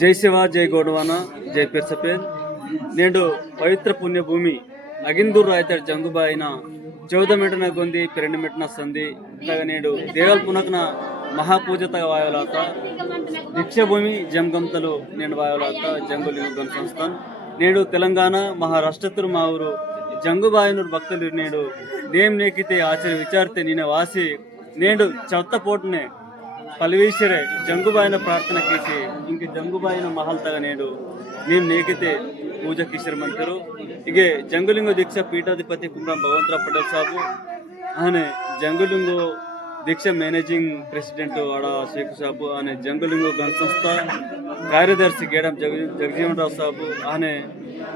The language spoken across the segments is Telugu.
జై శివ, జై గోడవాన, జై పెర్సపేల్. నేడు పవిత్ర పుణ్యభూమి అగిందూరు రాయతాడు జంగుబాయిన చౌదమెటన గొంది పెరెండుమెటన సంధి నేడు దేవల్ పునకన మహాపూజత వాయులాత దీక్షభూమి జంగంతలు నేను వాయులాత జంగులింగం సంస్థాన్ నేడు తెలంగాణ మహారాష్ట్రతురు మా ఊరు జంగుబాయినూరు భక్తులు నేడు నేమ్ నేకితే ఆచరి విచారితే నేను వాసి నేడు చౌత్తపోటునే పలివీశ్వరే జంగుబాయిన ಪ್ರಾರ್ಥನೆ ಕೀಸಿ ಇಂಕ ಜಂಗುಬಾಯಿನ ಮಹಲ್ ತಗ ನೇಡು ನೀನು ನೇಕಿತೆ ಪೂಜಾ ಕಿಶರ್ ಮಂತರು ಹೀಗೆ ಜಂಗುಲಿಂಗೋ ದೀಕ್ಷಾ ಪೀಠಾಧಿಪತಿ ಕುಮ್ರಾಮ್ ಭಗವಂತರಾವ್ ಪಟೇಲ್ ಸಾಬು ಆನೆ ಜಂಗುಲಿಂಗೋ ದೀಕ್ಷಾ ಮ್ಯಾನೇಜಿಂಗ್ ಪ್ರೆಸಿಡೆಂಟ್ ಆಡ ಶೇಖ್ ಸಾಬು ಆನೆ ಜಂಗುಲಿಂಗೋ ಗಣ ಸಂಸ್ಥಾ ಕಾರ್ಯದರ್ಶಿ ಗೇಡಂ ಜಗಜೀವನ್ ರಾವ್ ಸಾಬು ಆನೆ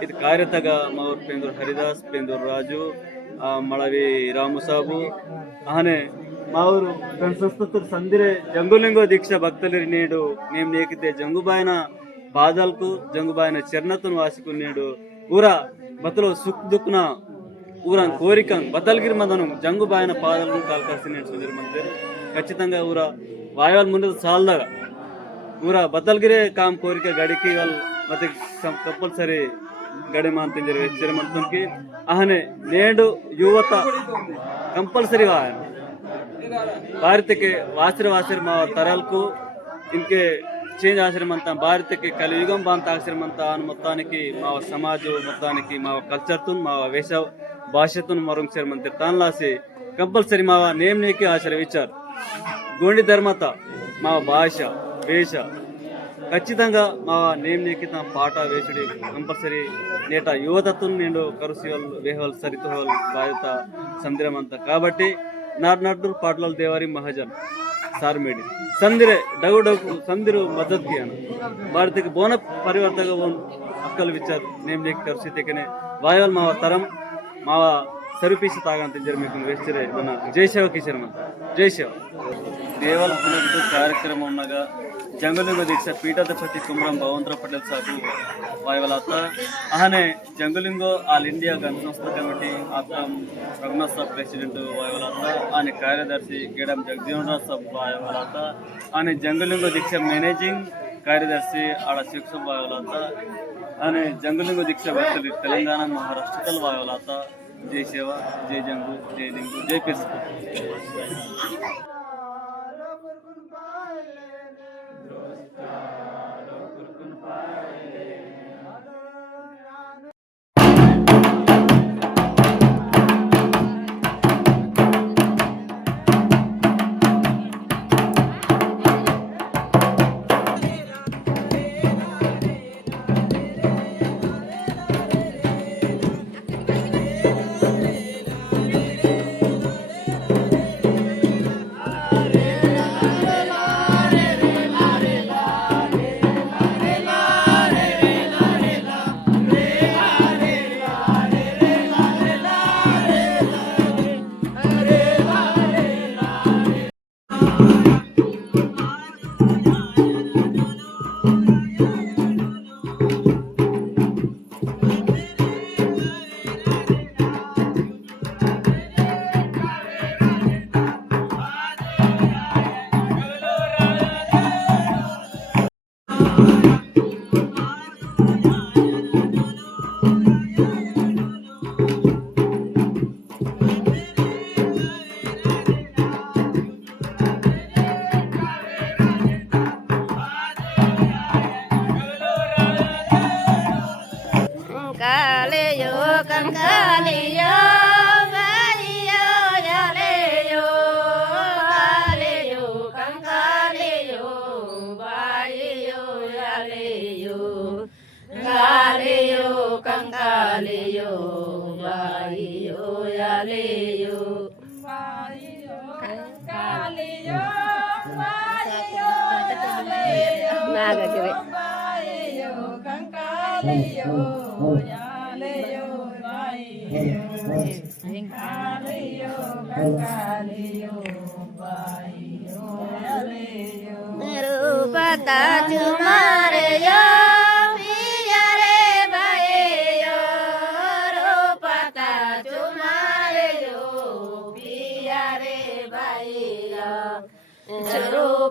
ಇದು ಕಾರ್ಯತಗ ಮಾವರ್ ಪೇಂದೂರ್ ಹರಿದಾಸ್ ಪೇಂದೂರ್ ರಾಜು ಮಳವಿ ರಾಮು ಸಾಬು ಆನೆ మాఊరు సంస్థతులు సందిరే జంగులింగో దీక్ష భక్తులు నేడు మేము నేకితే జంగుబాయిన పాదాలకు జంగుబాయిన చరణతును వాసుకునేడు ఊర బతలో సుఖ్ దుఃఖన ఊర కోరికం బతల్గిరి మందనం జంగుబాయిన పాదాలను కాల్కాల్సిన సుధీర్ మందిర్ ఖచ్చితంగా ఊర వాయువాల ముందు సాల్దాగా ఊర బతల్గిరే కామ్ కోరిక గడికి వాళ్ళు ಮತ್ತೆ కంపల్సరీ గడి మాంతింజరి వెచ్చరమంతంకి ఆహనే నేడు యువత కంపల్సరీ భారతకి వాసిర మా తరాలకు ఇంకే చేంజ్ ఆశ్రమంతా భారతకి కలియుగం బాంత ఆశ్రమంతా మొత్తానికి మా సమాజం మొత్తానికి మా కల్చర్తో మా వేష భాషతో మరొంచరమంతే తాన్లాసి కంపల్సరీ మా నేమ్ నీకి ఆశ్రయ విచార్ గోండి ధర్మత మా భాష వేష ఖచ్చితంగా మా నేమ్ నీకి తన పాట వేసుడి కంపల్సరీ నేట యువతతో నేను కరుసి వాళ్ళు వేహవాళ్ళు సరిత వాళ్ళు బాధ్యత సందిరమంతా కాబట్టి नार पाटलाल देवारी महाजन सार मेडी संदिरे डगु डगु संदिरू मदद किया भारत के बोन परिवर्तक अक्कल विचार नेम नेक करसिते कने वायवल मावा तरम मावा सरुपीस तागंत जर्मिक वेस्टरे मन जय सेवा किशोर मन जय सेवा देवल पुनर्द कार्यक्रम उन्नगा जंगलिंग दीक्षा पीठाधिपति कुमरम भगवंतराव पटेल साहब वायवलात आने जंगलिंगो आल इंडिया गण संस्था कमिटी आत्म रघुनाथ साहब प्रेसिडेंट वायवलात आने कार्यदर्शी गेडम जगजीवन राव साहब वायवलात आने जंगलिंगो दीक्षा मैनेजिंग कार्यदर्शी आड़ शेख साहब वायवलात आने जंगलिंगो दीक्षा भक्तुलु तेलंगाणा महाराष्ट्र वायवलात जय सेवा जय जंगु जय लिंगु जय पेस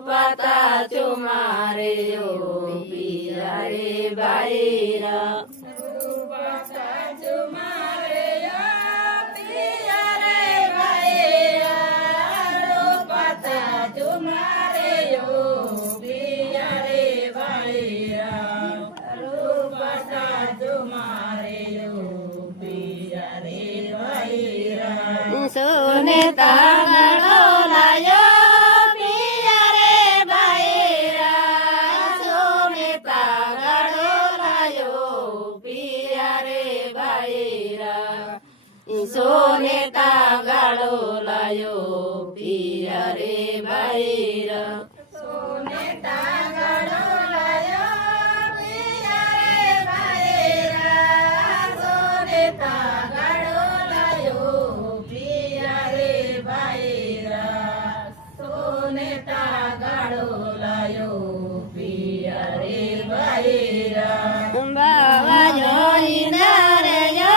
पता चुमारे यो पिया बाहिरा सोने तागड़ो लायो पिया रे बाहिरा सोने तागड़ो लायो पिया रे बाहिरा सोने तागड़ो लायो पिया रे बाहिरा सोने तागड़ो लायो पिया रे बाहिरा सोने तागड़ो लायो पिया रे बाहिरा सोने तागड़ो लायो पिया रे बाहिरा बाबा जो इनारे यो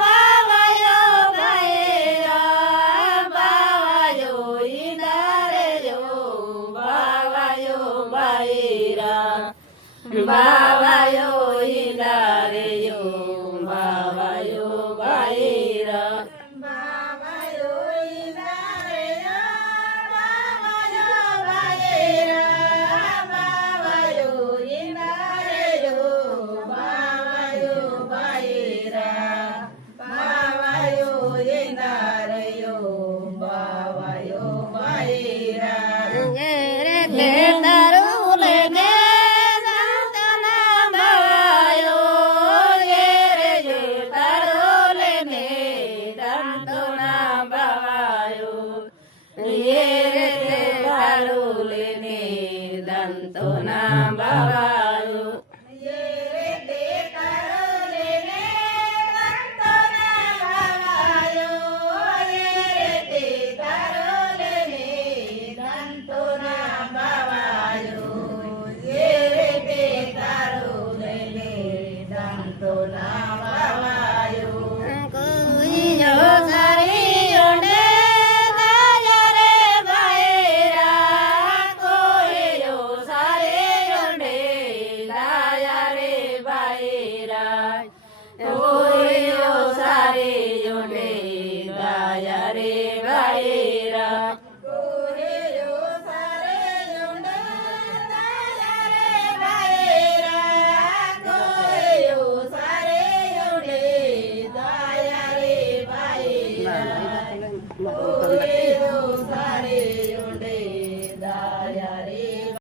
बाबा यो बाहिरा बाबा जो इनारे यो बाबा यो बाहिरा बाबा यो इनारे यो